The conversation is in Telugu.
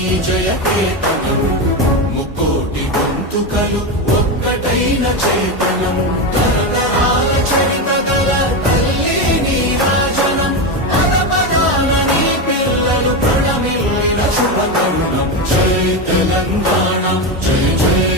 జయకేతనం ముక్కోటి గొంతుకలు ఒక్కటైన చేతనం తరతరాల చరితగల తల్లి నీరాజనం పదపదాన నీ పిల్లలు ప్రణమిల్లిన శుభతరుణం జై తెలంగాణ జయ జయ